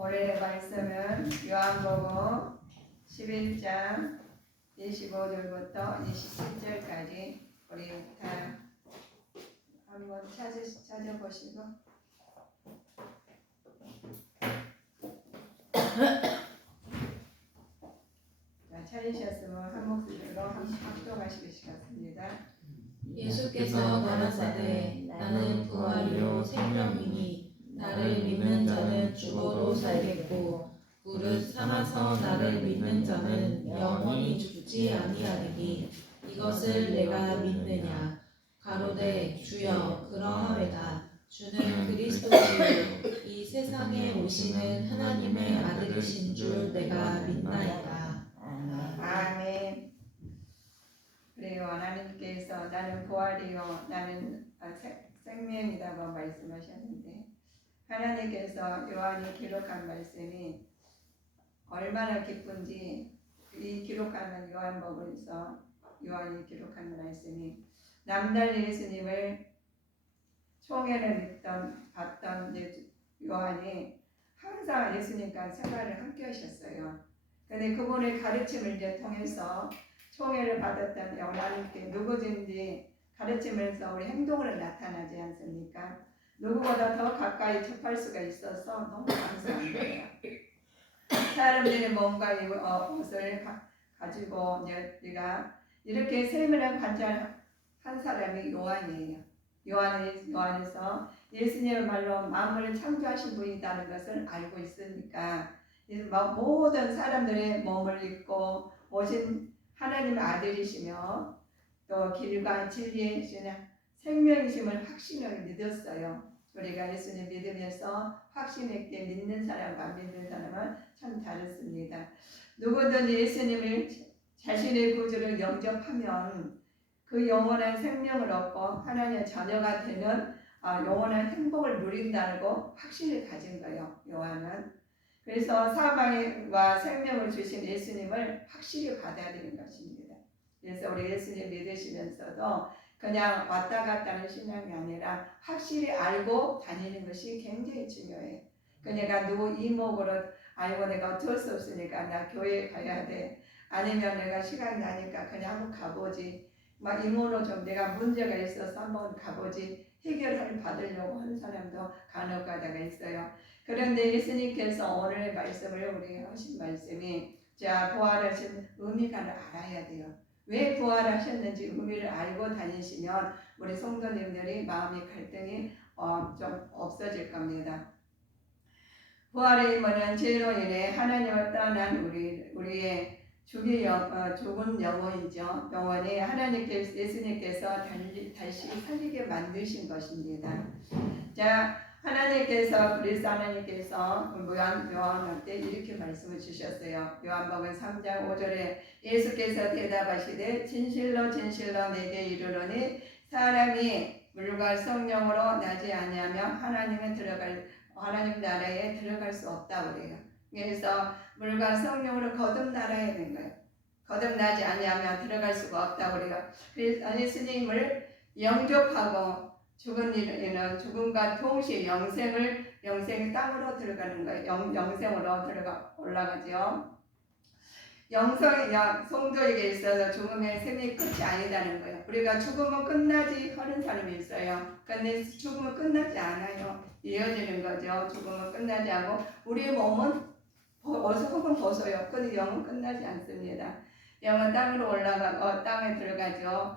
오늘의 말씀은 요한복음 11장 25절부터 27절까지 우리 다 한번 찾아보시고 찾으셨으면 한 목소리로 합독하시겠습니다. 예수께서 가라사대 나는 부활이요 생명이니 나를 믿는 자는 죽어도 살겠고 무릇 살아서 나를 믿는 자는 영원히 죽지 아니하리니 이것을 내가 믿느냐. 가로되 주여 그러하외다. 주는 그리스도시요 이 세상에 오시는 하나님의 아들이신 줄 내가 믿나이다. 아멘. 그래요. 하나님께서 나는 부활이요 나는 생명이라고 말씀하셨는데 하나님께서 요한이 기록한 말씀이 얼마나 기쁜지 이 기록하는 요한복음에서 요한이 기록한 말씀이 남달리 예수님을 총회를 봤던 요한이 항상 예수님과 생활을 함께 하셨어요. 근데 그분의 가르침을 이제 통해서 총회를 받았던 하나님께 누구든지 가르치면서 우리 행동으로 나타나지 않습니까? 누구보다 더 가까이 접할 수가 있어서 너무 감사한 거예요. 사람들의 몸과 옷을 가지고 우리가 이렇게 세밀한 관찰한 사람이 요한이에요. 요한에서 예수님의 말로 만물을 창조하신 분이라는 것을 알고 있으니까 모든 사람들의 몸을 입고 오신 하나님의 아들이시며 또 길과 진리이시며 생명이심을 확신을 믿었어요. 우리가 예수님 믿으면서 확신 있게 믿는 사람과 안 믿는 사람은 참 다르습니다. 누구든 예수님을 자신의 구주를 영접하면 그 영원한 생명을 얻고 하나님의 자녀가 되면 영원한 행복을 누린다고 확신을 가진 거예요. 요한은. 그래서 사망과 생명을 주신 예수님을 확실히 받아야 되는 것입니다. 그래서 우리 예수님 믿으시면서도 그냥 왔다 갔다 하는 신앙이 아니라 확실히 알고 다니는 것이 굉장히 중요해요. 그러니까 누구 이목으로 아이고 내가 어쩔 수 없으니까 나 교회에 가야 돼. 아니면 내가 시간이 나니까 그냥 한번 가보지. 막 이모로 좀 내가 문제가 있어서 한번 가보지. 해결을 받으려고 하는 사람도 간혹 가다가 있어요. 그런데 예수님께서 오늘의 말씀을 우리에게 하신 말씀이 부활하신 의미가 알아야 돼요. 왜 부활하셨는지 의미를 알고 다니시면 우리 성도님들이 마음의 갈등이 좀 없어질 겁니다. 부활의 의미는 죄로 인해 하나님을 떠난 우리의 죽은 영혼이죠. 영혼이 예수님께서 다시 살리게 만드신 것입니다. 그래서 하나님께서 요한한테 이렇게 말씀을 주셨어요. 요한복음 3장 5절에 예수께서 대답하시되 진실로 진실로 내게 이르노니 사람이 물과 성령으로 나지 아니하면 하나님 나라에 들어갈 수 없다고 그래요. 그래서 물과 성령으로 거듭나야 되는 거예요. 거듭나지 아니하면 들어갈 수가 없다고 그래요. 그래서 예수님을 영접하고 죽은 이는 죽음과 동시에 영생의 땅으로 들어가는 거예요. 영생으로 올라가죠. 성도에게 있어서 죽음의 생이 끝이 아니다는 거예요. 우리가 죽음은 끝나지 하는 사람이 있어요. 근데 죽음은 끝나지 않아요. 이어지는 거죠. 죽음은 끝나지 않고 우리의 몸은 혹은 벗어요. 근데 영은 끝나지 않습니다. 영은 땅으로 올라가고 땅에 들어가죠.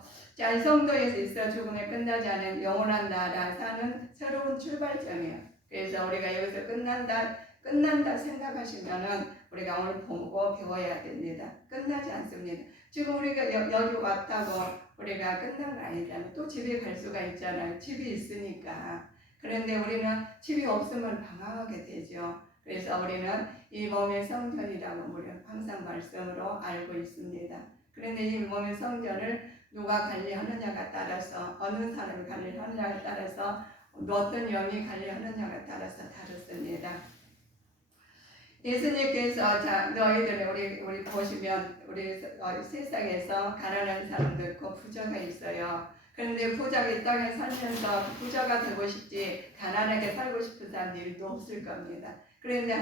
성도에서 있어 죽음에 끝나지 않은 영원한 나라 사는 새로운 출발점이에요. 그래서 우리가 여기서 끝난다 생각하시면은 우리가 오늘 보고 배워야 됩니다. 끝나지 않습니다. 지금 우리가 여기 왔다고 우리가 끝난 거 아니잖아요. 또 집에 갈 수가 있잖아요. 집이 있으니까. 그런데 우리는 집이 없으면 방황하게 되죠. 그래서 우리는 이 몸의 성전이라고 우리는 항상 말씀으로 알고 있습니다. 그런데 이 몸의 성전을 누가 관리하느냐가 따라서 어느 사람이 관리하느냐가 따라서 어떤 영이 관리하느냐가 따라서 다릅니다. 예수님께서 너희들 우리 보시면 우리 세상에서 가난한 사람도 있고 부자가 있어요. 그런데 부자가 이 땅에 살면서 부자가 되고 싶지 가난하게 살고 싶은 사람들이 또 없을 겁니다. 그런데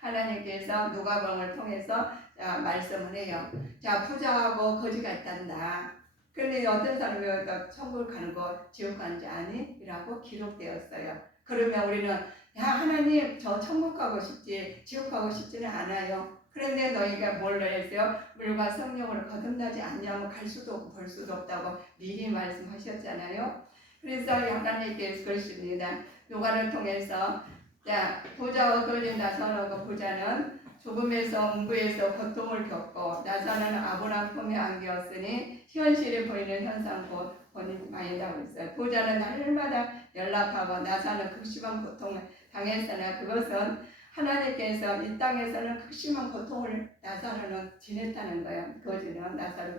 하나님께서 누가복음을 통해서 말씀을 해요. 자, 부자하고 거지 같단다. 그런데 어떤 사람이 천국 가는 거 지옥 가는지 아니? 이라고 기록되었어요. 그러면 우리는 야, 하나님 저 천국 가고 싶지 지옥 가고 싶지는 않아요. 그런데 너희가 뭘 했어요? 물과 성령으로 거듭나지 않냐면 갈 수도 없고 볼 수도 없다고 미리 말씀하셨잖아요. 그래서 하나님께서 그러십니다. 누가를 통해서 자, 부자와 거지 나사로가 부자는 죽음에서 음부에서 고통을 겪고 나사로는 아브라함 품에 안겼으니 현실에 보이는 현상 본인 많이 나오고 있어요. 부자는 날마다 연락하고 나사로는 극심한 고통을 당했으나 그것은 하나님께서 이 땅에서는 극심한 고통을 나사로는 지냈다는 거예요. 거지는 나사로.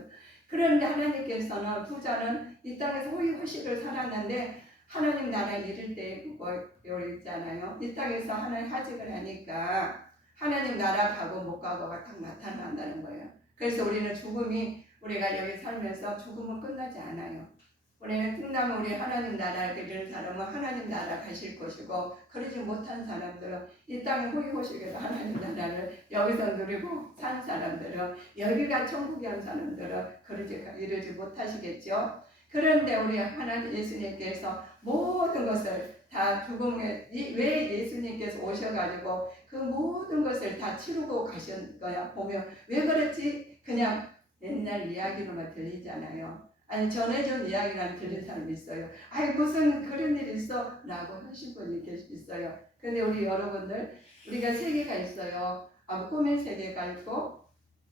그런데 하나님께서는 부자는 이 땅에서 호의호식을 살았는데 하나님 나라 이를 때 그거 여기 있잖아요. 이 땅에서 하나님 하직을 하니까 하나님 나라 가고 못 가고가 딱 나타난다는 거예요. 그래서 우리는 죽음이 우리가 여기 살면서 죽음은 끝나지 않아요. 우리는 끝나면 우리 하나님 나라를 이루는 사람은 하나님 나라 가실 것이고 그러지 못한 사람들은 이 땅의 호의호식에서 하나님 나라를 여기서 누리고 산 사람들은 여기가 천국이 한 사람들은 이루지 못하시겠죠. 그런데 우리 하나님 예수님께서 모든 것을 다 죽음에 왜 예수님께서 오셔가지고 그 모든 것을 다 치르고 가신 거야. 보면 왜 그랬지? 그냥 옛날 이야기로만 들리잖아요. 아니 전해준 이야기라는 들린 사람이 있어요. 아니 무슨 그런 일이 있어? 라고 하신 분이 있어요. 근데 우리 여러분들 우리가 세계가 있어요. 꿈의 세계가 있고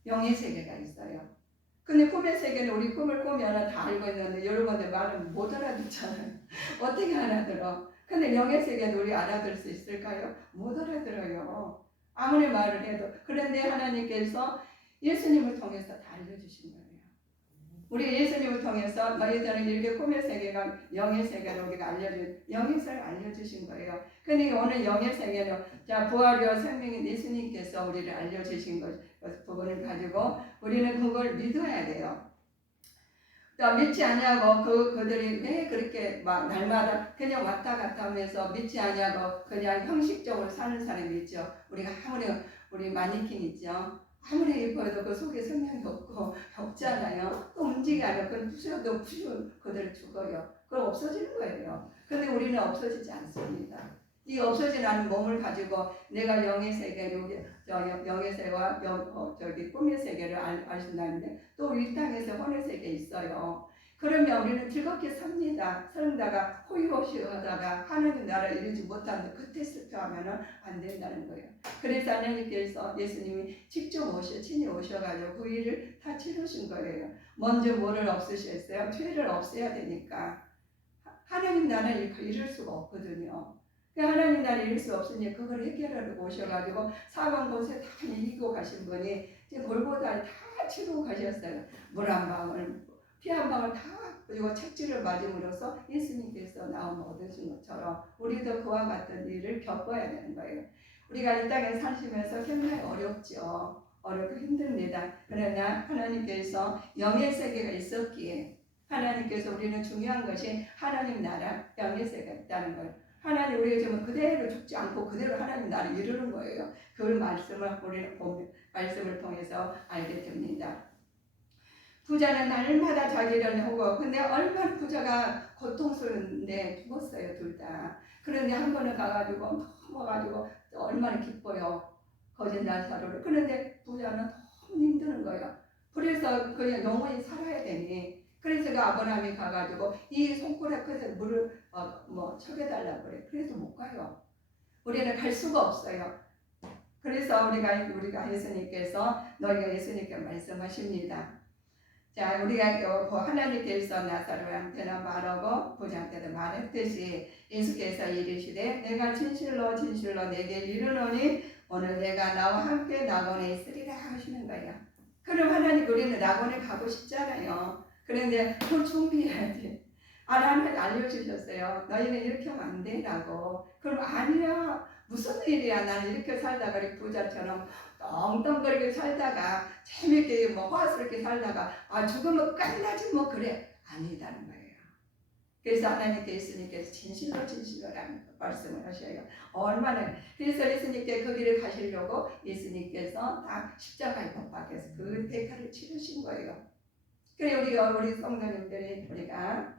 영의 세계가 있어요. 근데 꿈의 세계는 우리 꿈을 꾸면 다 알고 있는데 여러분들 말은 못 알아듣잖아요. 어떻게 알아들어? 근데 영의 세계는 우리 알아들 수 있을까요? 못 알아들어요. 아무리 말을 해도. 그런데 하나님께서 예수님을 통해서 다 알려주신 거예요. 우리 예수님을 통해서 너희들은 이렇게 꿈의 세계가 영의 세계로 우리가 영의 세계를 알려주신 거예요. 근데 오늘 영의 세계는 자 부활과 생명인 예수님께서 우리를 알려주신 것 부분을 가지고 우리는 그걸 믿어야 돼요. 또 믿지 않냐고 그들이 왜 그렇게 막 날마다 그냥 왔다 갔다 하면서 믿지 않냐고 그냥 형식적으로 사는 사람이 있죠. 우리 마니킨 있죠. 아무리 예뻐도 그 속에 생명이 없잖아요. 또 움직여요. 그건 부셔도 그대로 죽어요. 그럼 없어지는 거예요. 근데 우리는 없어지지 않습니다. 이 없어진 않은 몸을 가지고 내가 영의 세계, 영의 세계와 꿈의 세계를 아신다는데 또 이 땅에서 혼의 세계에 있어요. 그러면 우리는 즐겁게 삽니다. 살다가 호의호식하다가 하나님 나라 이루지 못하는데 그때 슬퍼하면 안 된다는 거예요. 그래서 하나님께서 예수님이 직접 친히 오셔가지고 그 일을 다 치르신 거예요. 먼저 뭐를 없으셨어요? 죄를 없애야 되니까. 하나님 나라를 이룰 수가 없거든요. 하나님 나라를 이룰 수 없으니 그걸 해결하러 오셔가지고 사방 곳에 다 이기고 가신 분이 지금 골고다를 다 치르고 가셨어요. 물 한 방울, 피 한 방울 다 그리고 책지를 맞음으로써 예수님께서 나옴을 얻으신 것처럼 우리도 그와 같은 일을 겪어야 되는 거예요. 우리가 이 땅에 사시면서 굉장히 어렵죠. 어렵고 힘듭니다. 그러나 하나님께서 영의 세계가 있었기에 하나님께서 우리는 중요한 것이 하나님 나라 영의 세계가 있다는 거예요. 하나님 우리가 지금 그대로 죽지 않고 그대로 하나님 나라를 이루는 거예요. 그 말씀을 우리는 말씀을 통해서 알게 됩니다. 부자는 날마다 자기를 하고 근데 얼마나 부자가 고통스러운데 죽었어요. 둘 다. 그런데 한 번은 가가지고 넘어가지고 얼마나 기뻐요. 거짓 나사로를. 그런데 부자는 너무 힘드는 거예요. 그래서 그냥 영원히 살아야 되니 그래서 그 아브라함이 가가지고 이 손가락 끝에 물을 쳐게달라고 그래. 그래도 못 가요. 우리는 갈 수가 없어요. 그래서 우리가 예수님께서 너희가 예수님께 말씀하십니다. 자, 우리가 하나님께서 나사로한테나 말하고 부자한테도 말했듯이 예수께서 이르시되 내가 진실로 내게 이르노니 오늘 내가 나와 함께 낙원에 있으리라 하시는 거예요. 그럼 하나님 우리는 낙원에 가고 싶잖아요. 그런데 그걸 준비해야지. 하나님 알려주셨어요. 너희는 이렇게 하면 안 되라고. 그럼 아니야. 무슨 일이야. 나는 이렇게 살다가 부자처럼 떵떵거리게 살다가 재밌게 호화스럽게 살다가 죽으면 끝나지 그래. 아니다는 거예요. 그래서 하나님께 예수님께서 진실로 진실로라는 말씀을 하셔요. 얼마나 그래서 예수님께 그 길을 가시려고 예수님께서 다 십자가에 못 박혀서 그 대가를 치르신 거예요. 그래 우리 성도님들이 우리가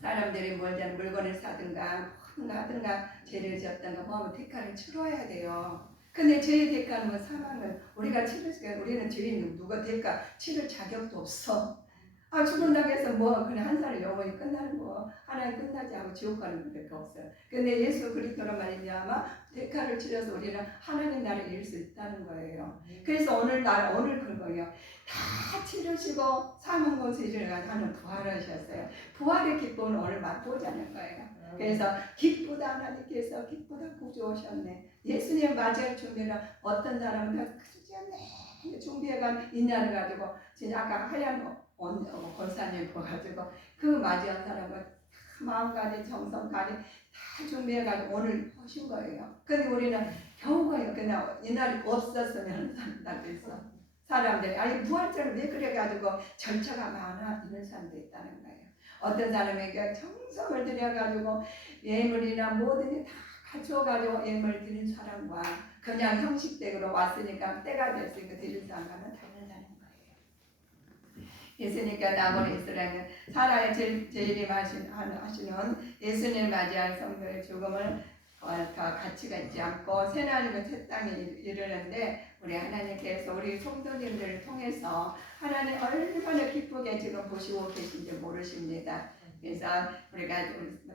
사람들이 물건을 사든가 뭔가 하든가 죄를 지었든가 뭐 하면 대가를 치러야 돼요. 근데 죄의 대가는 뭐 사망은 우리가 치를 수가 우리는 죄인 누가 대가 치를 자격도 없어. 죽는다고 해서 뭐 그냥 한 사람의 영혼이 끝나는 거 하나님 끝나지 않고 지옥 가는 것밖에 없어요. 근데 예수 그리스도로 말미암아 대가를 치러서 우리는 하나님 나라에 이룰 수 있다는 거예요. 그래서 오늘 그거예요. 다 치르시고 사망 고세를 하는 부활하셨어요. 부활의 기쁨을 오늘 맛보자는 거예요. 그래서 기쁘다 하나님께서 기쁘다 구주오셨네. 예수님 맞이할 준비는 어떤 사람은 그저 준비해간 인연을 가지고 진짜 아까 하얀 권사님 보가지고 그 맞이한 사람은 마음까지 정성까지 다 준비해가지고 오늘 오신 거예요. 근데 우리는 겨우가요. 그냥 이날이 없었으면 사람들도 있어. 사람들이 아니 부활절을 왜 그래가지고 절차가 많아 이런 사람도 있다는 거예요. 어떤 사람에게 정성을 들여가지고 예물이나 뭐든지 다 갖춰가지고 예물을 드린 사람과 그냥 형식대로 왔으니까 때가 됐으니까 드린 사람과는 다르다는 거예요. 예수님께 남은 이스라엘은 사라의 하시는 예수님을 맞이할 성도의 죽음을 가치가 있지 않고 새나리고 새 땅에 이르는데 우리 하나님께서 우리 성도님들을 통해서 하나님 얼마나 기쁘게 지금 보시고 계신지 모르십니다. 그래서 우리가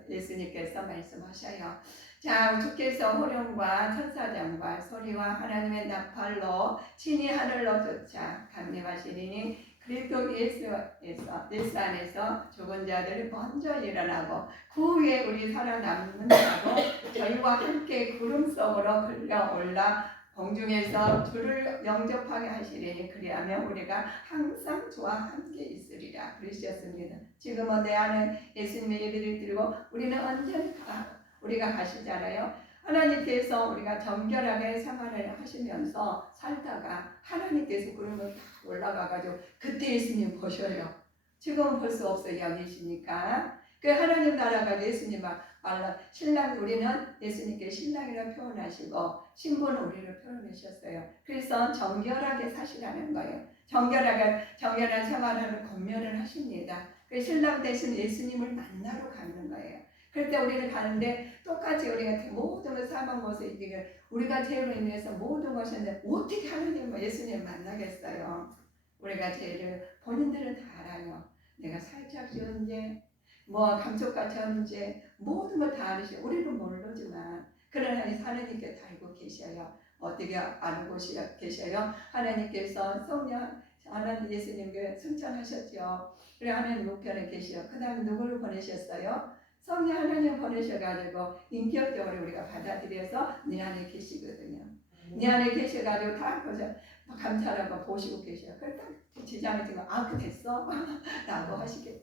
예수님께서 말씀하셔요. 자, 주께서 호령과 천사장과 소리와 하나님의 나팔로 친히 하늘로 쫓아 강림하시리니 그리스도 예수 안에서 죽은 자들이 먼저 일어나고 그 후에 우리 살아남는 자도 저희와 함께 구름 속으로 끌려올라 공중에서 주를 영접하게 하시리니 그리하면 우리가 항상 주와 함께 있으리라 그러셨습니다. 지금은 내 안에 예수님의 예배를 드리고 우리는 언젠가 우리가 가시잖아요. 하나님께서 우리가 정결하게 생활을 하시면서 살다가 하나님께서 그러면 다 올라가가지고 그때 예수님 보셔요. 지금은 볼 수 없어요. 여기시니까. 그 하나님 나라가 예수님 말라 신랑 우리는 예수님께 신랑이라 표현하시고 신부는 우리를 표현하셨어요. 그래서 정결하게 사시라는 거예요. 정결한 생활하는 권면을 하십니다. 그 신랑 대신 예수님을 만나러 가는 거예요. 그럴 때 우리는 가는데 똑같이 우리가 모든 걸 사망 것을 이기게 우리가 죄로 인해서 모든 것이 있는데 어떻게 하나님과 예수님을 만나겠어요? 우리가 죄를 본인들은 다 알아요. 내가 살짝 지은 죄, 뭐 감쪽같이 하는 죄 모든 걸 다 알으시고 우리는 모르지만 그러나 하나님께 다 알고 계셔요. 어떻게 알고 계셔요? 하나님께서 성령 하나님 예수님께 승천하셨죠. 그래 하나님 우편에 계셔. 그 다음에 누구를 보내셨어요? 성령 하나님 보내셔가지고 인격적으로 우리가 받아들여서 네 안에 계시거든요. 네 안에 계셔가지고 다 감찰하고 보시고 계셔요. 그러니까 지장이 지금 그 됐어? 라고 하시고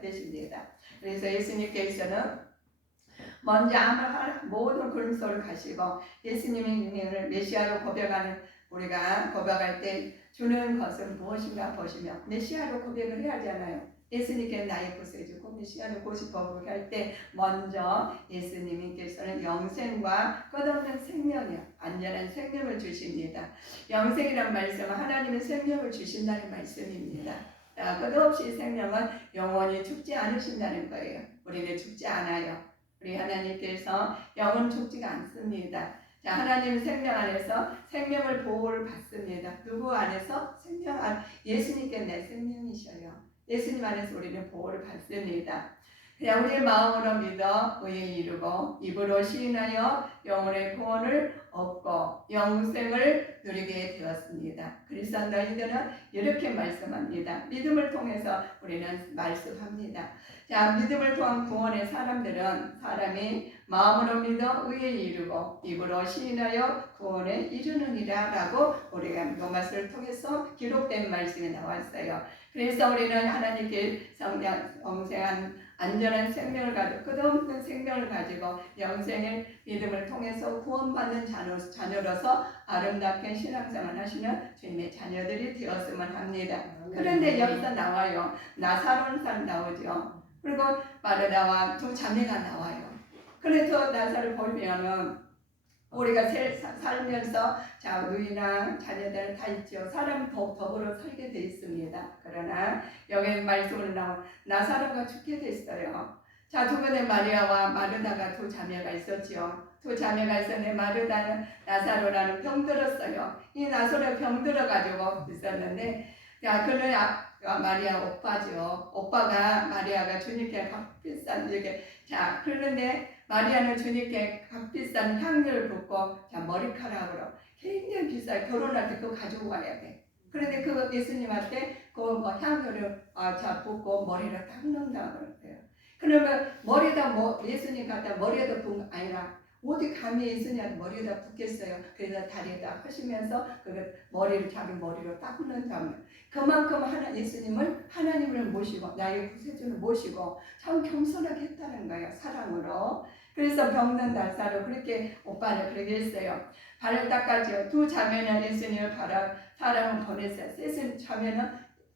계십니다. 그래서 예수님께서는 먼저 모든 근소를 가시고 예수님의 메시아로 우리가 고백할 때 주는 것은 무엇인가 보시며 메시아로 고백을 해야 하잖아요. 예수님께 나의 구세주고 메시아를 고백할 때 먼저 예수님께서는 영생과 끝없는 생명이요 안전한 생명을 주십니다. 영생이란 말씀은 하나님은 생명을 주신다는 말씀입니다. 끝없이 생명은 영원히 죽지 않으신다는 거예요. 우리는 죽지 않아요. 우리 하나님께서 영원 죽지가 않습니다. 자, 하나님 생명 안에서 생명을 보호를 받습니다. 누구 안에서? 생명 안 예수님께 내 생명이셔요. 예수님 안에서 우리는 보호를 받습니다. 그냥 우리의 마음으로 믿어 의에 이르고 입으로 시인하여 영혼의 구원을 얻고 영생을 누리게 되었습니다. 그래서 너희들은 이렇게 말씀합니다. 믿음을 통해서 우리는 말씀합니다. 자, 믿음을 통한 구원의 사람들은 사람이 마음으로 믿어 의에 이르고 입으로 시인하여 구원에 이르느니라 라고 우리가 로마서를 통해서 기록된 말씀이 나왔어요. 그래서 우리는 하나님께 영생한 안전한 생명을 가지고 끝없는 생명을 가지고 영생의 믿음을 통해서 구원받는 자녀로서 아름답게 신앙생활 하시는 주님의 자녀들이 되었으면 합니다. 그런데 여기서 나와요. 나사로는 사람 나오죠. 그리고 마르다와 두 자매가 나와요. 그래서 나사를 보면은 우리가 살면서 자 누이나 자녀들 다 있죠. 사람 더불어 살게 돼 있습니다. 그러나 여기 말씀으로 나온 나사로가 죽게 됐어요. 자 두 번째 마리아와 마르다가 두 자매가 있었죠. 두 자매가 있었는데 마르다는 나사로라는 병 들었어요. 이 나사로 병 들어가지고 있었는데 자 그는 마리아 오빠죠. 오빠가 마리아가 주님께 값비싼 이렇게 자 그런데 마리아는 주님께 값비싼 향료를 붓고 자 머리카락으로 굉장히 비싸요. 결혼할 때 그거 가지고 와야 돼. 그런데 그 예수님한테 그 향료를 자 붓고 머리를 닦는다 그러세요. 그러면 머리에다 예수님 갖다 머리에다 붓는 거 아니라 어디 감히 예수님한테 머리에다 붓겠어요. 그래서 다리에다 하시면서 그 머리를 자기 머리로 닦는 다음에 그만큼 예수님을 하나님을 모시고 나의 구세주를 모시고 참 겸손하게 했다는 거예요. 사랑으로. 그래서 병든 나사로 그렇게 오빠를 그렇게 했어요. 발을 닦아줘요. 두 자매는 예수님을 사람을 보냈어요. 셋은 자매는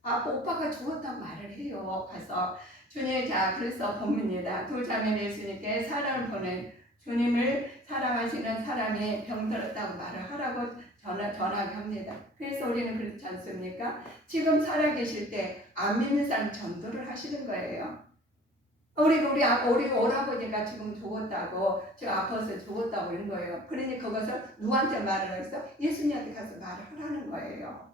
오빠가 죽었다고 말을 해요. 가서 주님 자 그래서 봅니다. 두 자매는 예수님께 사람을 보낸 주님을 사랑하시는 사람이 병들었다고 말을 하라고 전하게 합니다. 그래서 우리는 그렇지 않습니까? 지금 살아계실 때 안 믿는 사람 전도를 하시는 거예요. 우리 오라버니가 지금 죽었다고, 지금 아파서 죽었다고 이런 거예요. 그러니 그것을 누구한테 말을 해서 예수님한테 가서 말을 하라는 거예요.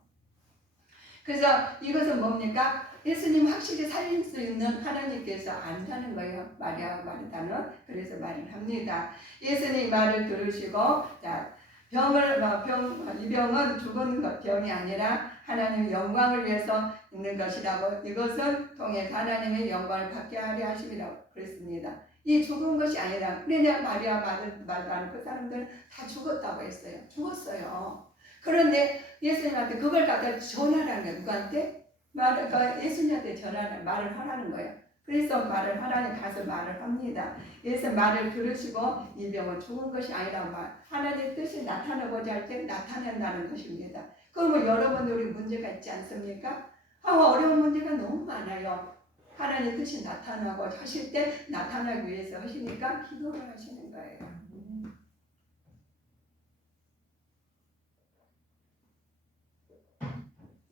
그래서 이것은 뭡니까? 예수님 확실히 살릴 수 있는 하나님께서 안다는 거예요. 마리아와 마르다는. 그래서 말을 합니다. 예수님 말을 들으시고 자 이 병은 죽은 병이 아니라 하나님의 영광을 위해서 있는 것이라고 이것은 통해 하나님의 영광을 받게 하려 하심이라고 그랬습니다. 이 죽은 것이 아니라 그러냐 마리아 마르다는 그 사람들은 다 죽었다고 했어요. 죽었어요. 그런데 예수님한테 그걸 갖다 전하라는 거예요. 누구한테? 예수님한테 전하는 말을 하라는 거예요. 그래서 말을 하라니 가서 말을 합니다. 그래서 말을 들으시고 이 병은 죽은 것이 아니라 하나님의 뜻이 나타나고자 할 때 나타낸다는 것입니다. 그러면 여러분들이 문제가 있지 않습니까? 어려운 문제가 너무 많아요. 하나님의 뜻이 나타나고 하실 때 나타나기 위해서 하시니까 기도를 하시는 거예요.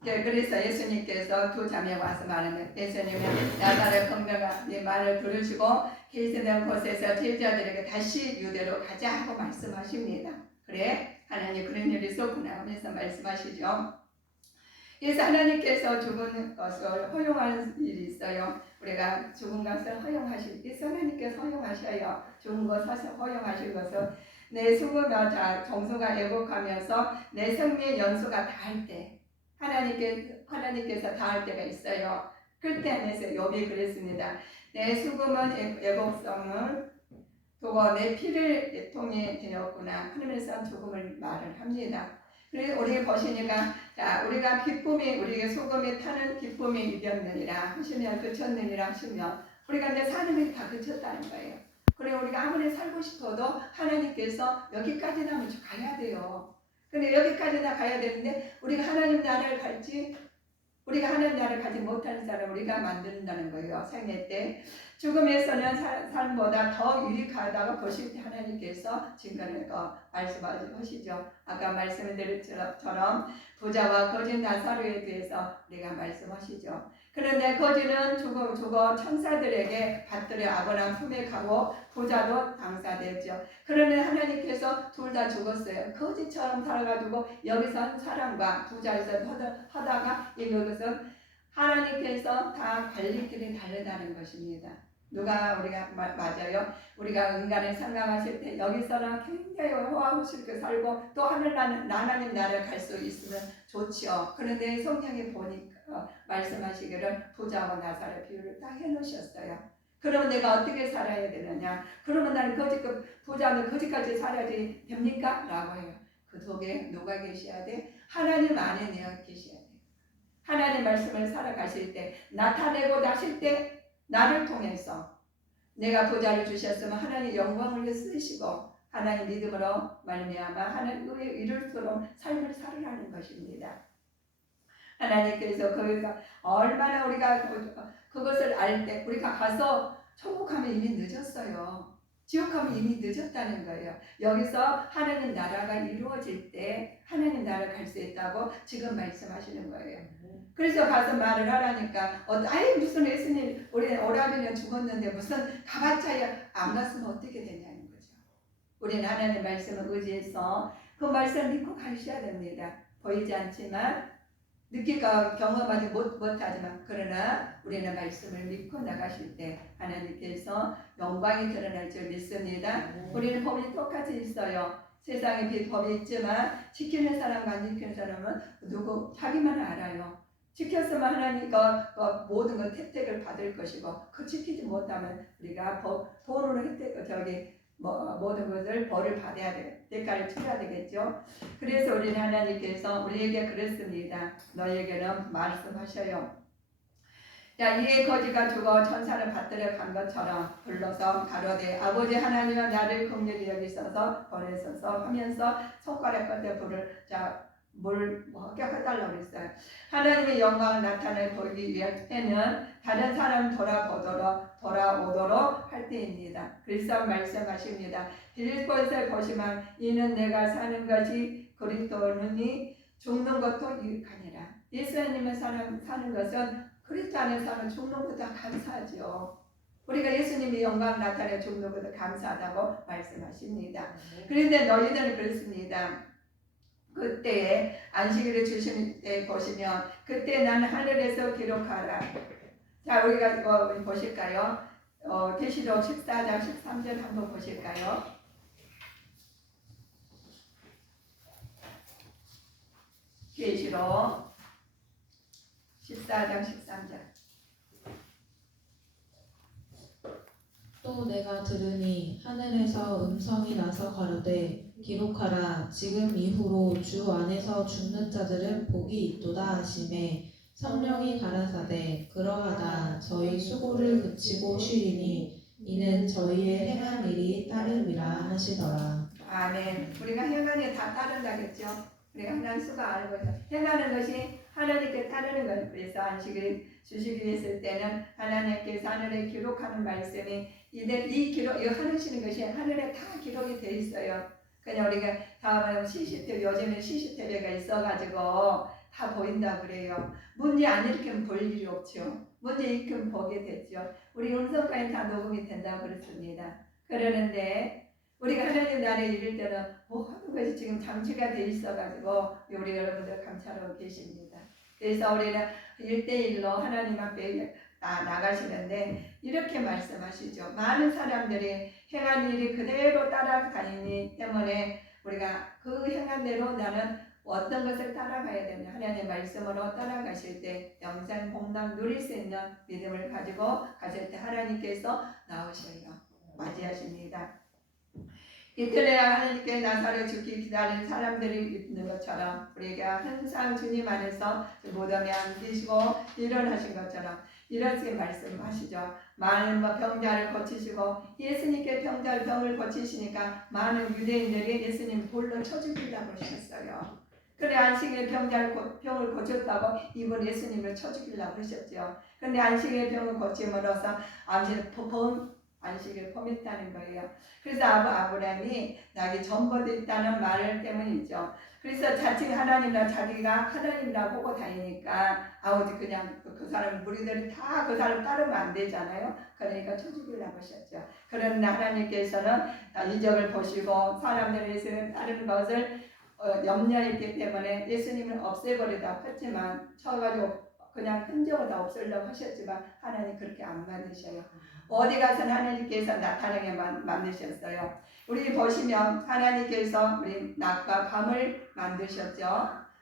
네, 그래서 예수님께서 두 자매가 와서 말하면 예수님은 나사렛 성도가 네 말을 들으시고 계시는 곳에서 제자들에게 다시 유대로 가자 하고 말씀하십니다. 그래 하나님 그런 일이 있었구나 하면서 말씀하시죠. 그래서 하나님께서 죽은 것을 허용하는 일이 있어요. 우리가 죽은 것을 허용하실 때 하나님께서 허용하셔요. 죽은 것을 허용하실 것을 내 수고가 정수가 애곡하면서 내 생명의 연수가 다할 때 하나님께서 다할 때가 있어요. 그때 안에서 욥이 그랬습니다. 내 수금은 애곡성을 두고 내 피를 통해 되었구나 하면서 죽음을 말을 합니다. 그래서 우리 보시니까 우리가 기쁨이 우리에게 소금이 타는 기쁨이 이겼느니라 하시면 그쳤느니라 하시면 우리가 이제 사는 일이 다 그쳤다는 거예요. 그리고 우리가 아무리 살고 싶어도 하나님께서 여기까지나 가야 돼요. 근데 여기까지나 가야 되는데 우리가 하나님 나라를 갈지 우리가 하나님 나라를 가지 못하는 사람 우리가 만든다는 거예요. 생애 때 죽음에서는 삶보다 더 유익하다고 보실 때 하나님께서 증거를 말씀하시죠. 아까 말씀드린 것처럼 부자와 거진 나사로에 대해서 우리가 말씀하시죠. 그런데 거지는 죽어 천사들에게 받들여 아브라함 품에 가고 부자도 당사되죠. 그러면 하나님께서 둘 다 죽었어요. 거지처럼 살아가지고 여기서 한 사람과 부자에서 하다가 이것은 하나님께서 다 관리들이 다르다는 것입니다. 우리가 맞아요. 우리가 인간을 생각하실 때 여기서는 굉장히 호화스럽게 살고 또 하나님 나라를 갈 수 있으면 좋죠. 그런데 성경에 보니까 말씀하시기를 부자와 나사렛 비유를 딱 해놓으셨어요. 그러면 내가 어떻게 살아야 되느냐? 그러면 나는 부자는 거지까지 살아야지 됩니까? 라고 해요. 그 속에 누가 계셔야 돼? 하나님 안에 내가 계셔야 돼. 하나님 말씀을 살아가실 때 나타내고 나실 때 나를 통해서 내가 보좌를 주셨으면 하나님 영광을 쓰시고 하나님 믿음으로 말미암아 하나님 의에 이룰수록 삶을 살으라는 것입니다. 하나님께서 그러니까 얼마나 우리가 그것을 알 때 우리가 가서 천국 가면 이미 늦었어요. 지옥 가면 이미 늦었다는 거예요. 여기서 하나님 나라가 이루어질 때 하나님 나라 갈 수 있다고 지금 말씀하시는 거예요. 그래서 가서 말을 하라니까 아이 무슨 예수님 우리 오라비는 죽었는데 무슨 가봤자야 안 갔으면 어떻게 되냐는 거죠. 우리는 하나님의 말씀을 의지해서 그 말씀을 믿고 가셔야 됩니다. 보이지 않지만 느끼고 경험하지 못하지만 그러나 우리는 말씀을 믿고 나가실 때 하나님께서 영광이 드러날 줄 믿습니다. 우리는 법이 똑같이 있어요. 세상에 법이 있지만 지키는 사람과 안 지키는 사람은 누구 자기만 알아요. 지켰으면 하나님과 모든 것 혜택을 받을 것이고 그 지키지 못하면 우리가 돈으로 혜택 모든 것을 벌을 받아야 돼. 대가를 치러야 되겠죠. 그래서 우리는 하나님께서 우리에게 그랬습니다. 너희에게는 말씀하셔요. 자, 이에 거지가 죽어 천사를 받들어 간 것처럼 불러서 가로되 아버지 하나님은 나를 긍휼히 여기셔서 보내소서 하면서 손가락 끝에 불을 합격해달라고 그랬어요. 하나님의 영광을 나타내보이기 위해서는 다른 사람 돌아오도록 할 때입니다. 그래서 말씀하십니다. 빌립보에서 보시면 이는 내가 사는 것이 그리스도니 죽는 것도 유익하니라. 예수님의 사는 것은 그리스도 안에 사는 죽는 것보다 감사하죠. 우리가 예수님의 영광 나타내 죽는 것도 감사하다고 말씀하십니다. 그런데 너희들은 그렇습니다. 그때에 안식일을 주신 때 보시면 그때 나는 하늘에서 기록하라. 자, 우리가 보실까요? 계시록 14장 13절 한번 보실까요? 계시록 14장 13절. 또 내가 들으니 하늘에서 음성이 나서 가로되 기록하라. 지금 이후로 주 안에서 죽는 자들은 복이 있도다 하시매 성령이 가라사대 그러하다. 저희 수고를 그치고 쉬리니 이는 저희의 행한 일이 따름이라 하시더라. 아멘. 우리가 행한 일 다 따른다겠죠. 우리가 하나님 수가 알고 행하는 것이 하나님께 따르는 거예요. 그래서 안식일 주시기 했을 때는 하나님께서 하늘에 기록하는 말씀이 이 하시는 것이 하늘에 다 기록이 돼 있어요. 그냥 우리가 다음에 CCTV 요즘에 CCTV가 있어가지고 다 보인다 그래요. 문제 안 일으키면 볼 일이 없죠. 문제 일으키면 보게 되죠. 우리 음성까지 다 녹음이 된다고 그랬습니다. 그러는데 우리가 하나님 나라에 이를 때는 모든 것이 지금 장치가 돼 있어가지고 우리 여러분들 감찰하고 계십니다. 그래서 우리는 1대1로 하나님 앞에 나가시는데 이렇게 말씀하시죠. 많은 사람들이 행한 일이 그대로 따라다니기 때문에 우리가 그 행한 대로 나는 어떤 것을 따라가야 되냐. 하나님의 말씀으로 따라가실 때 영생 복락 누릴 수 있는 믿음을 가지고 가실 때 하나님께서 나오셔요. 맞이하십니다. 이틀에 하나님께 나사렛 죽기 기다리는 사람들이 있는 것처럼 우리가 항상 주님 안에서 무덤에 안 계시고 일어나신 것처럼 이렇게 말씀하시죠. 많은 병자를 고치시고 예수님께 병을 고치시니까 많은 유대인들이 예수님 돌로 쳐 죽이려고 하셨어요. 그래 안식일에 병을 고쳤다고 이분 예수님을 쳐 죽이려고 하셨죠. 그런데 안식일에 병을 고침으로써 안식을 범했다는 거예요. 그래서 아브라함이 나에게 전보도 있다는 말 때문이죠. 그래서 자칭 하나님이라 자기가 하나님이라고 보고 다니니까 아버지 그냥 그 사람 무리들이 다 그 사람 따르면 안 되잖아요. 그러니까 쳐 죽이려고 하셨죠. 그런데 하나님께서는 이적을 보시고 사람들의 예수님을 따르는 것을 염려했기 때문에 예수님을 없애버리다 했지만 쳐가지고 그냥 흔적을 다 없애려고 하셨지만 하나님 그렇게 안 만드셔요. 어디 가서는 하나님께서 나타나게 만드셨어요. 우리 보시면 하나님께서 우리 낮과 밤을 만드셨죠.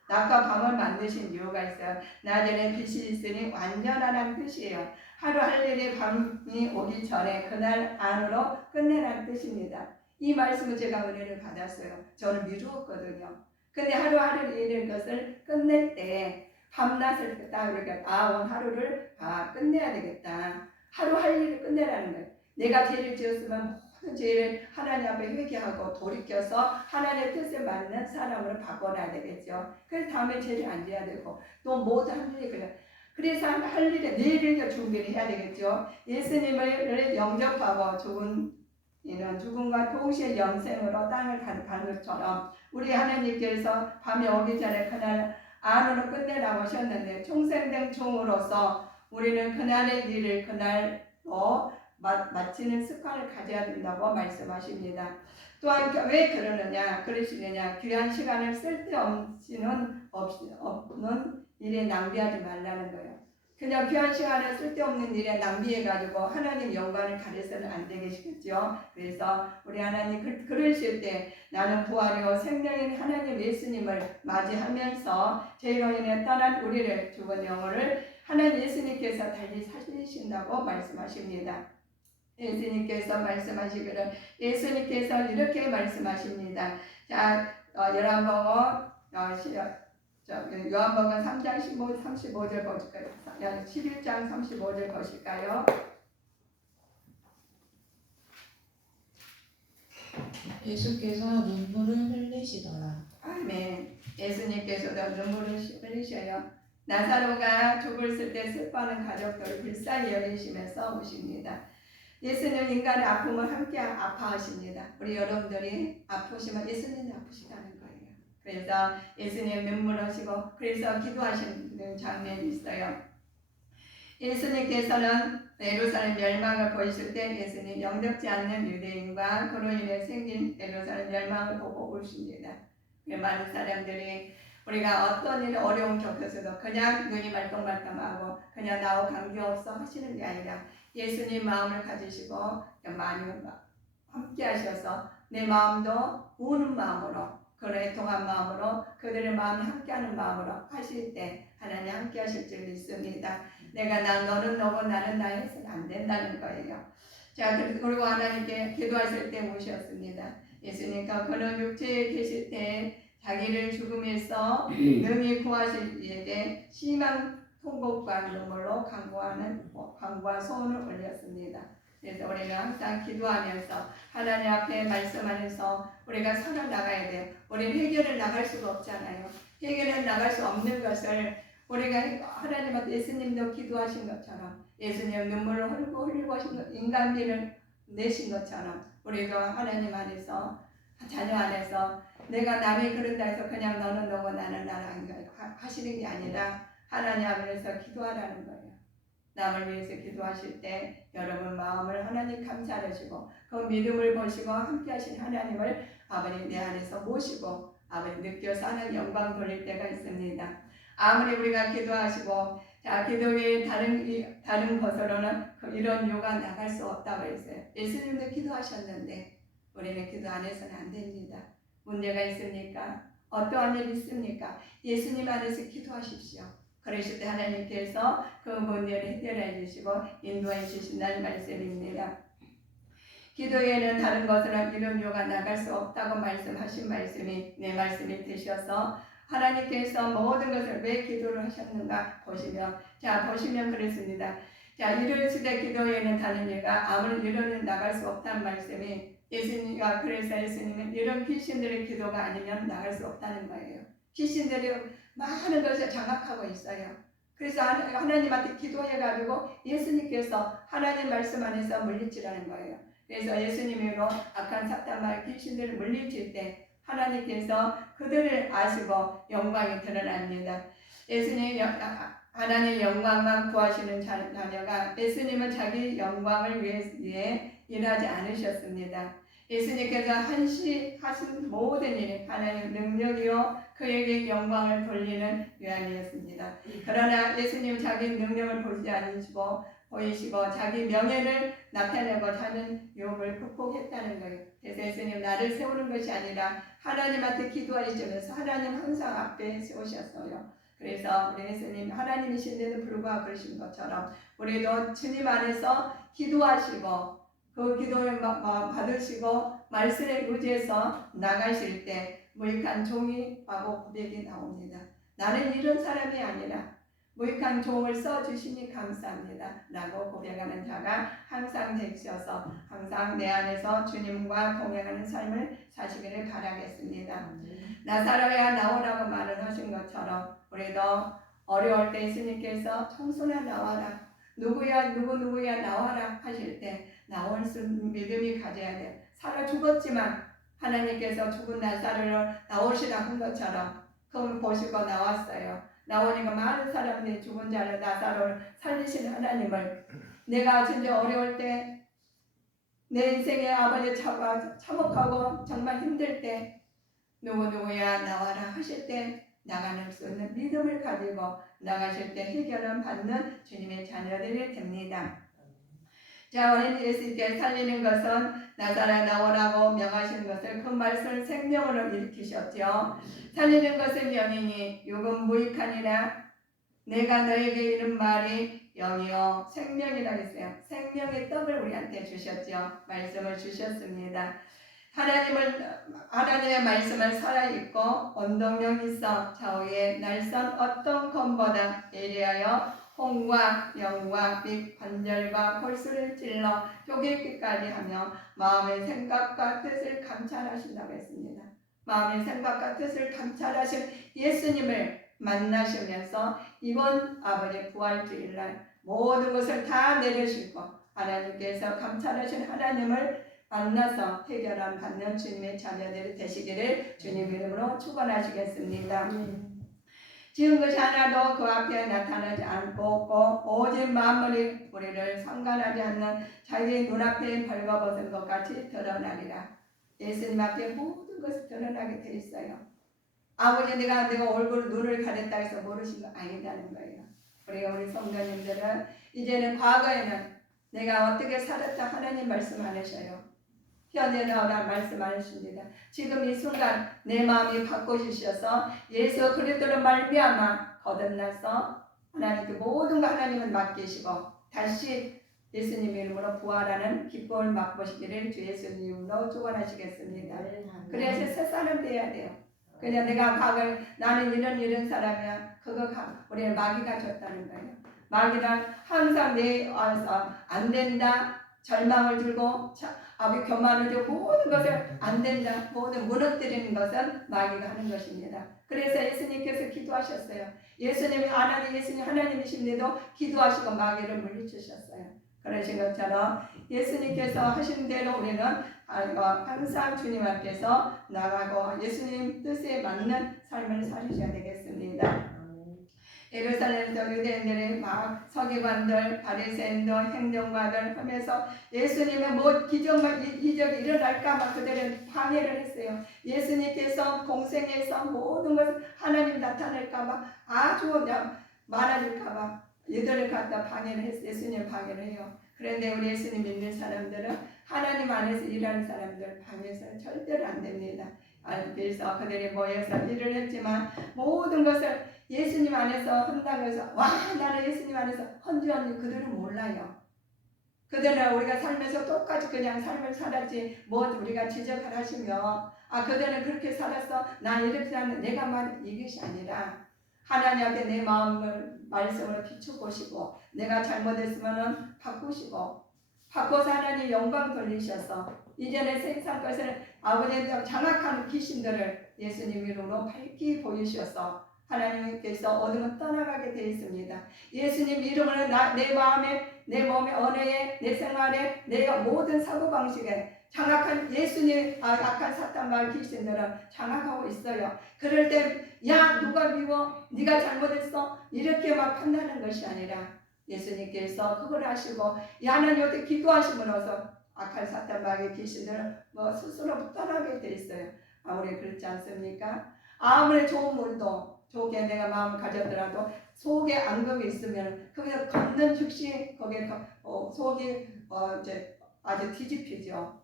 낮과 밤을 만드신 이유가 있어요. 낮에는 빛이 있으니 완전하라는 뜻이에요. 하루 할 일이 밤이 오기 전에 그날 안으로 끝내라는 뜻입니다. 이 말씀을 제가 은혜를 받았어요. 저는 미루었거든요. 근데 하루 일을 것을 끝낼 때 밤낮을 딱 우리가 오늘 하루를 끝내야 되겠다. 하루 할 일을 끝내라는 거예요. 내가 죄를 지었으면 모든 죄를 하나님 앞에 회개하고 돌이켜서 하나님의 뜻에 맞는 사람으로 바꿔놔야 되겠죠. 그래서 다음에 죄를 안 지어야 되고 또 모든 할 일이 그냥 그래서 할 일에 내일을 준비를 해야 되겠죠. 예수님을 영접하고 죽음과 동시에 영생으로 땅을 가는 것처럼 우리 하나님께서 밤이 오기 전에 그날 안으로 끝내라고 하셨는데 총생된 종으로서 우리는 그날의 일을 그날로 마치는 습관을 가져야 된다고 말씀하십니다. 또한 왜 그러시느냐 귀한 시간을 쓸데없는 일에 낭비하지 말라는 거예요. 그냥 귀한 시간을 쓸데없는 일에 낭비해가지고 하나님 영광을 가려서는 안 되겠죠. 그래서 우리 하나님 그러실 때 나는 부활이요 생명인 하나님 예수님을 맞이하면서 죄로 인해 떠난 우리를 죽은 영혼을 하나님 예수님께서 다시 살리신다고 말씀하십니다. 예수님께서 말씀하시기를 예수님께서 이렇게 말씀하십니다. 자, 요한복음 3장 35절 보실까요? 11장 35절 보실까요? 예수께서 눈물을 흘리시더라. 아멘. 예수님께서도 눈물을 흘리셔요. 나사로가 죽을 때 슬퍼하는 가족들을 불쌍히 여기시면서 오십니다. 예수님 인간의 아픔을 함께 아파하십니다. 우리 여러분들이 아프시면 예수님이 아프시다는 거예요. 그래서 예수님 눈물 흘리시고 그래서 기도하시는 장면이 있어요. 예수님께서는 예루살렘 멸망을 보이실 때 예수님 영접지 않는 유대인과 그로 인해 생긴 예루살렘 멸망을 보고 오십니다. 많은 사람들이 우리가 어떤 일 어려움 겪어서도 그냥 눈이 말똥말똥하고 그냥 나하고 관계없어 하시는 게 아니라 예수님 마음을 가지시고 많이 함께 하셔서 내 마음도 우는 마음으로 애통한 마음으로 그들의 마음이 함께하는 마음으로 하실 때 하나님 함께 하실 줄 믿습니다. 내가 너는 너고 나는 나 해서는 안 된다는 거예요. 자, 그리고 하나님께 기도하실 때 모셨습니다. 예수님과 그런 육체에 계실 때 자기를 죽음에서 능히 구하시기에 심한 통곡과 눈물로 간구와 소원을 올렸습니다. 그래서 우리가 항상 기도하면서 하나님 앞에 말씀하면서 우리가 살아나가야 돼요. 우리는 해결을 나갈 수가 없잖아요. 해결을 나갈 수 없는 것을 우리가 하나님한테 예수님도 기도하신 것처럼 예수님 눈물을 흘리고 하신 것, 인간미를 내신 것처럼 우리도 하나님 안에서 자녀 안에서 내가 남이 그런다 해서 그냥 너는 너고 나는 나라는 거 하시는 게 아니라 하나님 앞에서 기도하라는 거예요. 남을 위해서 기도하실 때 여러분 마음을 하나님 감사하시고 그 믿음을 보시고 함께 하신 하나님을 아버님 내 안에서 모시고 아버님 느껴서 하는 영광 돌릴 때가 있습니다. 아무리 우리가 기도하시고 자 기도의 다른 것으로는 이런 요가 나갈 수 없다고 했어요. 예수님도 기도하셨는데 우리는 기도 안 해서는 안 됩니다. 문제가 있습니까? 어떠한 일이 있습니까? 예수님 안에서 기도하십시오. 그러실 때 하나님께서 그 문제를 해결해 주시고 인도해 주신다는 말씀입니다. 기도에는 다른 것으로는 이런 요가 나갈 수 없다고 말씀하신 말씀이 내 말씀이 되셔서 하나님께서 모든 것을 왜 기도를 하셨는가 보시면 그랬습니다. 자, 이런 시대 기도에는 다른 예가 아무리 이론은 나갈 수 없다는 말씀이 그래서 예수님은 이런 귀신들의 기도가 아니면 나갈 수 없다는 거예요. 귀신들이 많은 것을 장악하고 있어요. 그래서 하나님한테 기도해가지고 예수님께서 하나님 말씀 안에서 물리치라는 거예요. 그래서 예수님으로 악한 사탄과 귀신들을 물리칠 때 하나님께서 그들을 아시고 영광이 드러납니다. 예수님 하나님의 영광만 구하시는 자녀가 예수님은 자기 영광을 위해 일하지 않으셨습니다. 예수님께서 하신 모든 일이 하나님의 능력이요 그에게 영광을 돌리는 위함이었습니다. 그러나 예수님 자기 능력을 보이시고 자기 명예를 나타내고자 하는 유혹을 극복했다는 거예요. 그래서 예수님 나를 세우는 것이 아니라 하나님한테 기도하시면서 하나님 항상 앞에 세우셨어요. 그래서 우리 예수님 하나님이신데도 불구하고 그러신 것처럼 우리도 주님 안에서 기도하시고 그 기도를 받으시고 말씀에 의지해서 나가실 때 무익한 종이 하고 고백이 나옵니다. 나는 이런 사람이 아니라 무익한 종을 써주시니 감사합니다 라고 고백하는 자가 항상 되셔서 항상 내 안에서 주님과 동행하는 삶을 사시기를 바라겠습니다. 나사로야 나오라고 말을 하신 것처럼 우리도 어려울 때 예수님께서 청소나 나와라, 누구야 나와라 하실 때 나올 수 믿음이 가져야 돼요. 살아 죽었지만 하나님께서 죽은 나사로를 나오시라 한 것처럼 그걸 보시고 나왔어요. 나오니까 많은 사람들이 죽은 자를 나사로를 살리신 하나님을 내가 진짜 어려울 때 내 인생에 아버지 참혹하고 정말 힘들 때 누구야 나와라 하실 때 나가는 수 있는 믿음을 가지고 나가실 때 해결을 받는 주님의 자녀들이 됩니다. 자, 우리 예수님께 살리는 것은 나사렛 나오라고 명하시는 것을 그 말씀을 생명으로 일으키셨죠. 살리는 것은 영이니 육은 무익하니라. 내가 너에게 이른 말이 영이요 생명이라고 했어요. 생명의 떡을 우리한테 주셨죠. 말씀을 주셨습니다. 하나님의 말씀은 살아있고 언덕력 있어 좌우에 날선 어떤 검보다 예리하여 홍과 영과 및 관절과 골수를 찔러 쪼개기까지 하며 마음의 생각과 뜻을 감찰하신다고 했습니다. 마음의 생각과 뜻을 감찰하신 예수님을 만나시면서 이번 아버지 부활주일날 모든 것을 다 내려주시고 하나님께서 감찰하신 하나님을 만나서 해결함 받는 주님의 자녀들이 되시기를 주님 이름으로 축원하시겠습니다. 지은 것이 하나도 그 앞에 나타나지 않고 오직 만물이 우리를 상관하지 않는 자기 눈앞에 벌거벗은 것 같이 드러나리라. 예수님 앞에 모든 것이 드러나게 돼 있어요. 아버지 내가 얼굴 눈을 가렸다 해서 모르신 거 아니다는 거예요. 우리 성도님들은 이제는 과거에는 내가 어떻게 살았다 하나님 말씀 안 하셔요. 현재나오라 말씀 안 하십니다. 지금 이 순간 내 마음이 바꿔주셔서 예수 그리스도로 말미암아 거듭나서 하나님께 모든 거 하나님은 맡기시고 다시 예수님 이름으로 부활하는 기쁨을 맛보시기를 주 예수님 이름으로 축원하시겠습니다. 그래서 새 사람 돼야 돼요. 그냥 내가 과거에 나는 이런 사람이야. 그거 우리는 마귀가 줬다는 거예요. 마귀는 항상 내 안에서 안 된다, 절망을 주고 교만을 주고 모든 것을 안 된다, 모든 무너뜨리는 것은 마귀가 하는 것입니다. 그래서 예수님께서 기도하셨어요. 예수님이 예수님 하나님이신데도 기도하시고 마귀를 물리치셨어요. 그러신 것처럼 예수님께서 하신 대로 우리는 항상 주님 앞에서 나가고 예수님 뜻에 맞는 삶을 사셔야 되겠습니다. 예루살렘에서 유대인들이 막 서기관들, 바리새인들, 행정가들 하면서 예수님의 뭐 기적과 이적이 일어날까 막 그들은 방해를 했어요. 예수님께서 공생에서 모든 것을 하나님 나타낼까 봐 아주 많아질까 봐 이들을 갖다 방해를 했어요. 예수님 방해를 해요. 그런데 우리 예수님 믿는 사람들은 하나님 안에서 일하는 사람들 방해해서는 절대로 안 됩니다. 그래서 그들이 모여서 일을 했지만 모든 것을 예수님 안에서 한다고 해서 나는 예수님 안에서 헌주하니 그들은 몰라요. 그들은 우리가 살면서 똑같이 그냥 삶을 살았지 뭐 우리가 지적을 하시면 그들은 그렇게 살았어 난 이렇게 사는 내가 말 이것이 아니라 하나님 앞에 내 마음을 말씀을 비춰보시고 내가 잘못했으면 바꾸시고 바꿔서 하나님 영광 돌리셔서 이전에 세상 것을 아버지의 장악한 귀신들을 예수님 이름으로 밝히 보이셔서 하나님께서 어둠은 떠나가게 되어 있습니다. 예수님 이름으로 내 마음에 내 몸에 언어에 내 생활에 내 모든 사고방식에 장악한 예수님 악한 사탄과 귀신들은 장악하고 있어요. 그럴 때 야 누가 미워 네가 잘못했어 이렇게 막 판단하는 것이 아니라 예수님께서 그걸 하시고 야는 요때 기도하심으로써 악한 사탄과 귀신들은 스스로 떠나게 돼 있어요. 아무리 그렇지 않습니까? 아무리 좋은 물도 좋게 내가 마음을 가졌더라도 속에 앙금이 있으면 거기서 걷는 즉시 거기에 속이 이제 아주 뒤집히죠.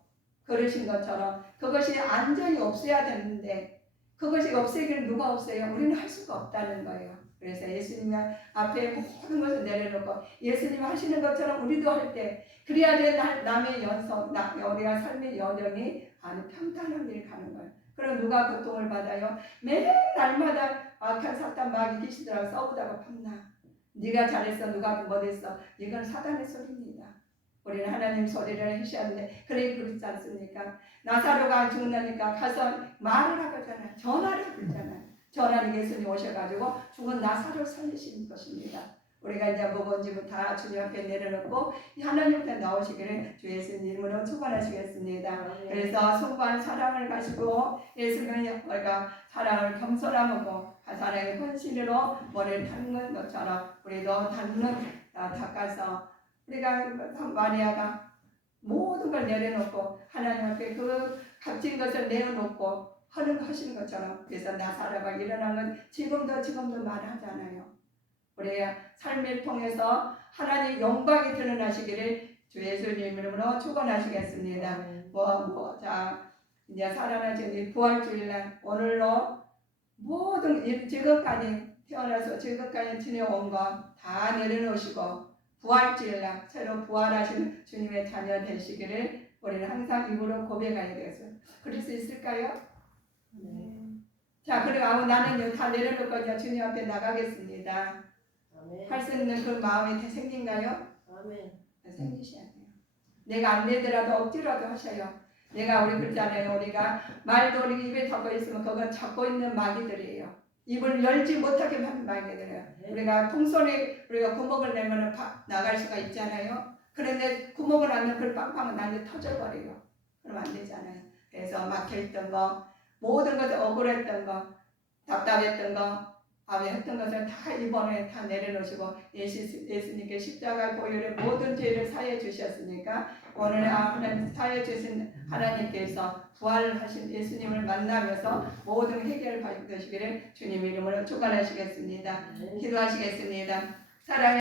그러신 것처럼 그것이 안전이 없어야 되는데 그것이 없애기는 누가 없어요? 우리는 할 수가 없다는 거예요. 그래서 예수님 앞에 모든 것을 내려놓고 예수님 하시는 것처럼 우리도 할 때 그래야 돼 남의 우리가 삶의 여정이 아주 평탄한 길 가는 거예요. 그럼 누가 고통을 받아요? 매일 날마다 악한 사탄 마귀 귀신들하고 싸우다가 팝나. 네가 잘했어 누가 못했어 이건 사단의 소리입니다. 우리는 하나님 소리를 하셨는데 그래 그렇지 않습니까? 나사로가 죽으니까 가서 말을 하잖아요. 전화를 부르잖아요. 전화는 예수님 오셔가지고 죽은 나사로 살리신 것입니다. 우리가 이제 먹은 집은 다 주님 앞에 내려놓고 하나님 앞에 나오시기를 주 예수님으로 축원하시겠습니다. 그래서 숭고한 사랑을 가지고 예수님은 우리가 사랑을 겸손함으로 사랑의 헌신으로 머리를 닦는 것처럼 우리도 닦아서 우리가 마리아가 모든 걸 내려놓고 하나님 앞에 그 값진 것을 내어놓고 하시는 것처럼 그래서 나사로가 일어난 건 지금도 말하잖아요. 우리의 삶을 통해서 하나님 영광이 드러나시기를 주 예수님 이름으로 축원하시겠습니다. 자 이제 살아나신 이 부활주일날 오늘로 모든 지금까지 태어나서 지금까지 지내온 것 다 내려놓으시고 부활주일날 새로 부활하시는 주님의 자녀 되시기를 우리는 항상 입으로 고백해야 되겠어요. 그럴 수 있을까요? 네. 자 그리고 나는 다 내려놓고 이제 주님 앞에 나가겠습니다. 할 수 있는 그 마음이 생긴가요? 아멘. 생기셔야 돼요. 내가 안 되더라도 억지로라도 하셔요. 내가 우리 그러잖아요. 우리가 말도 우리 입에 잡고 있으면 그건 잡고 있는 마귀들이에요. 입을 열지 못하게 하는 마귀들이에요. 우리가 통솔에 우리가 구멍을 내면 나갈 수가 있잖아요. 그런데 구멍을 안 내면 그 빵빵은 나한테 터져버려요. 그럼 안 되잖아요. 그래서 막혀있던 거 모든 것에 억울했던 거 답답했던 거 했던 것을 다 이번에 다 내려놓으시고 예수님께 십자가 보혈의 모든 죄를 사해 주셨으니까 오늘 하나님 사해 주신 하나님께서 부활하신 예수님을 만나면서 모든 해결을 받으시기를 주님 이름으로 축원하시겠습니다. 기도하시겠습니다. 사랑의